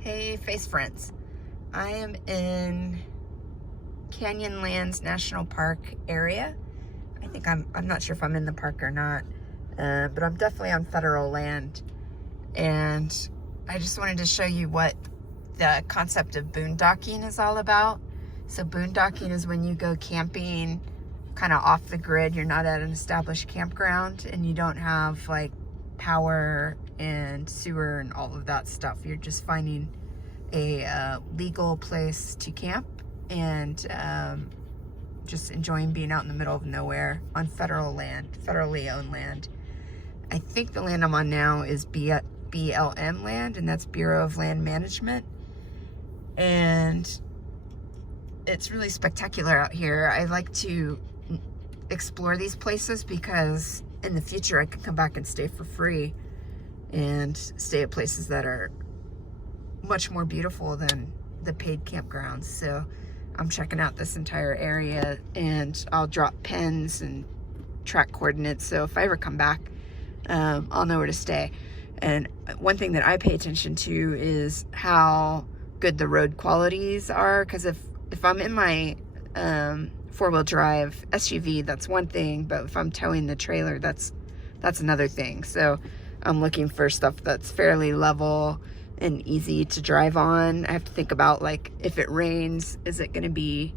Hey, face friends. I am in Canyonlands National Park area. I'm not sure if I'm in the park or not, but I'm definitely on federal land. And I just wanted to show you what the concept of boondocking is all about. So boondocking is when you go camping kind of off the grid. You're not at an established campground and you don't have like power and sewer and all of that stuff. You're just finding a legal place to camp and just enjoying being out in the middle of nowhere on federal land, federally owned land. I think the land I'm on now is BLM land, and that's Bureau of Land Management. And it's really spectacular out here. I like to explore these places because in the future I can come back and stay for free and stay at places that are much more beautiful than the paid campgrounds. So I'm checking out this entire area, and I'll drop pins and track coordinates, so if I ever come back, I'll know where to stay. And one thing that I pay attention to is how good the road qualities are, because if I'm in my four-wheel drive SUV, that's one thing, but if I'm towing the trailer, that's another thing. So I'm looking for stuff that's fairly level and easy to drive on. I have to think about, like, if it rains, is it going to be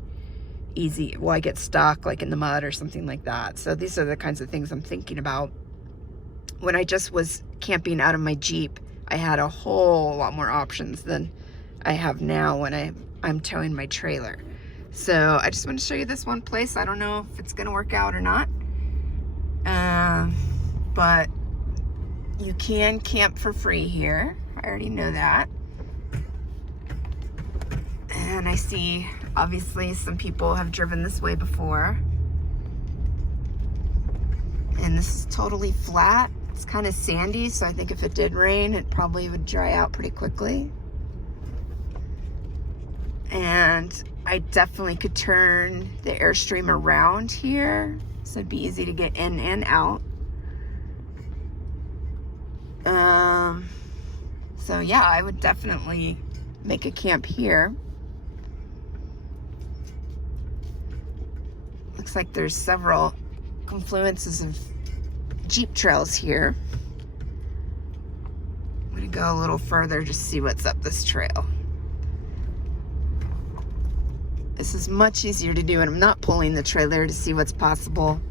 easy? Will I get stuck like in the mud or something like that? So these are the kinds of things I'm thinking about. When I just was camping out of my Jeep, I had a whole lot more options than I have now when I'm towing my trailer. So I just want to show you this one place. I don't know if it's going to work out or not, but you can camp for free here. I already know that. And I see, obviously, some people have driven this way before. And this is totally flat. It's kind of sandy, so I think if it did rain, it probably would dry out pretty quickly. And I definitely could turn the Airstream around here, so it'd be easy to get in and out. So yeah, I would definitely make a camp here. Looks like there's several confluences of Jeep trails here. I'm gonna go a little further just to see what's up this trail. This is much easier to do, and I'm not pulling the trailer to see what's possible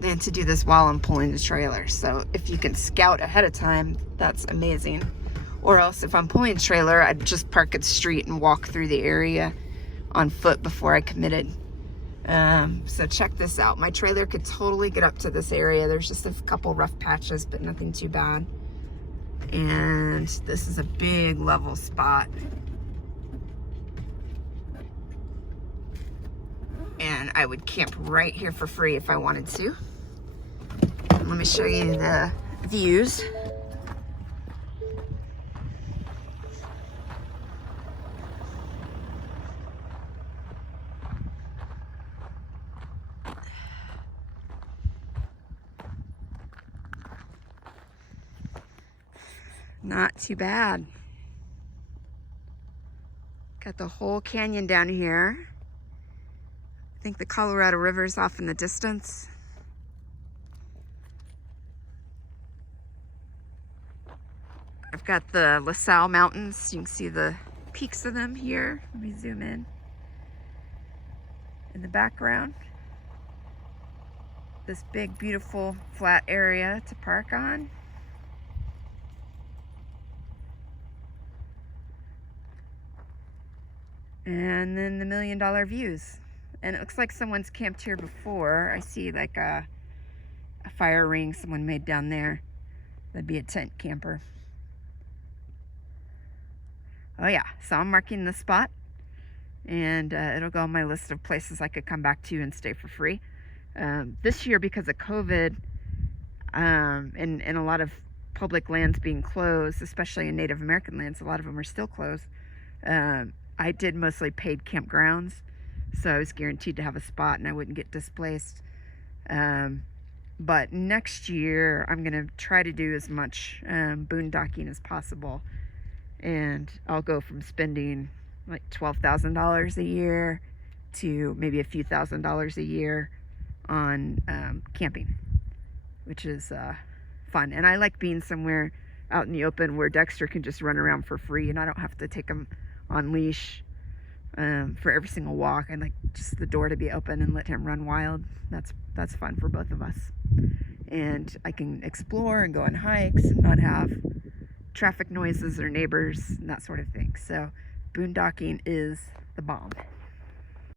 than to do this while I'm pulling the trailer. So if you can scout ahead of time, that's amazing. Or else if I'm pulling the trailer, I'd just park at the street and walk through the area on foot before I committed. So check this out. My trailer could totally get up to this area. There's just a couple rough patches, but nothing too bad. And this is a big level spot. And I would camp right here for free if I wanted to. Let me show you the views. Not too bad. Got the whole canyon down here. I think the Colorado River's off in the distance. I've got the LaSalle Mountains. You can see the peaks of them here. Let me zoom in the background. This big, beautiful, flat area to park on. And then the $1 million views. And it looks like someone's camped here before. I see like a fire ring someone made down there. That'd be a tent camper. Oh yeah, so I'm marking the spot, and it'll go on my list of places I could come back to and stay for free. This year, because of COVID, and a lot of public lands being closed, especially in Native American lands, a lot of them are still closed. I did mostly paid campgrounds, so I was guaranteed to have a spot and I wouldn't get displaced. But next year, I'm going to try to do as much boondocking as possible. And I'll go from spending like $12,000 a year to maybe a few $1,000s a year on camping, which is fun. And I like being somewhere out in the open where Dexter can just run around for free, and I don't have to take him on leash for every single walk. I like just the door to be open and let him run wild. That's fun for both of us. And I can explore and go on hikes and not have traffic noises or neighbors and that sort of thing. So boondocking is the bomb.